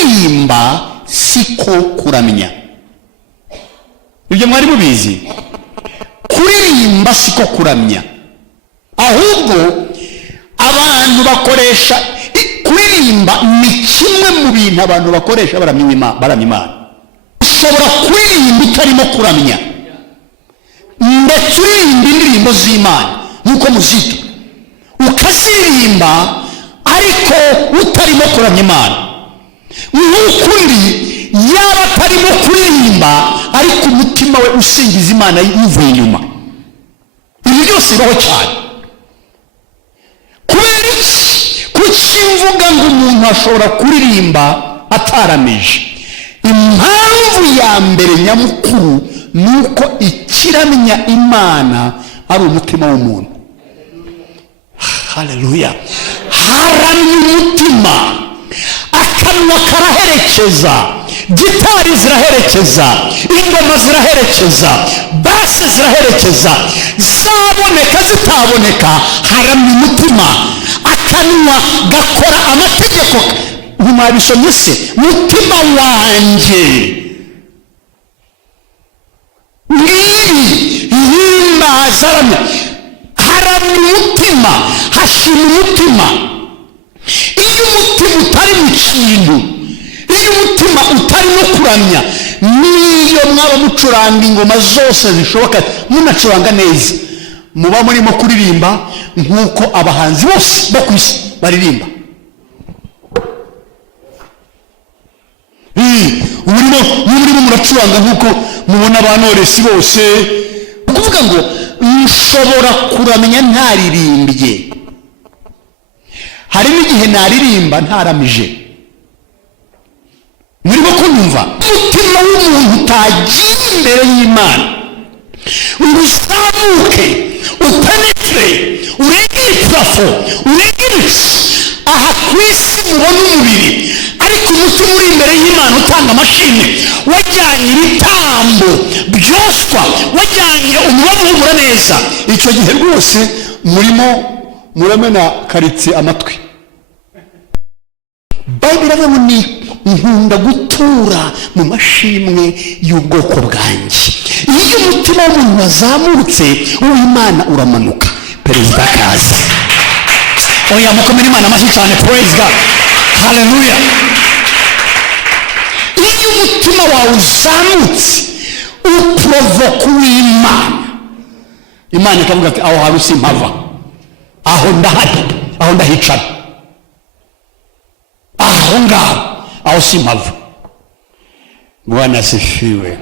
kuririmba siko kuramya. Ibyo mwari mubizi? Kuririmba siko kuramya, ahubwo abantu bakoresha kuririmba ni kimwe mu bintu abantu bakoresha baramya Imana. Ushobora kuririmba utarimo kuramya, ndetse uririmba indirimbo z'Imana nk'uko muzito, ukaziririmba ariko utarimo kuramya Imana. Nk'uko undi yaba atarimo kuririmba ariko umutima we usingiza Imana yivuye inyuma. Ibi byose bibaho cyane. Kubera iki? Kuki mvuga ngo umuntu ashobora kuririmba ataramije? Impamvu ya mbere nyamukuru nuko ikiramya Imana ari umutima w'umuntu. Haleluya. Haramya umutima, akanwa karaherekeza, gitari ziraherekeza, ingoma ziraherekeza, base ziraherekeza, zaboneka zitaboneka, haramya umutima. Akanwa gakora amategeko. Ntimwabisomye se? Mutima wanjye ngiri himbaza aramya. Haramya umutima, hashima umutima. Iyo umutima utari mu kintu, iyo umutima utari no kuramya, niyo mwaba mucuranga ingoma zose zishoboka, munacuranga neza, muba murimo kuririmba nk'uko abahanzi bose bo ku isi baririmba. Murimo muracuranga nk'uko mubona abanoresi bose. Ukuvuga ngo nshobora kuramya ntaririmbye. Hari n'igihe naririmba ntaramije. Murimo kunyumva? Umutima w'umuntu utagiye imbere y'Imana ngo uzamuke, upenetre, urengere plafo, urengere aha ku isi mubona umubiri, ariko umutima uri imbere y'Imana utanga amashimwe, wajyanye ibitambo byoswa, wajyanye umubano uhumura neza. Icyo gihe rwose murimo muramena karitse amatwi. Bayibiri iravuga ngo nkunda gutura mu mashimwe y'ubwoko bwanjye. Iyo umutima w'umuntu wazamutse uw'Imana uramanuka. Perezida kaza. Oya mukomere Imana amashyi cyane. Praise God. Haleluya. Iyo umutima wawe uzamutse uprovoka uw'Imana, Imana ikavuga ati aho hari simpava, aho ndahari, aho ndahicara, aho ngaho aho simpava. Bwana asifiwe.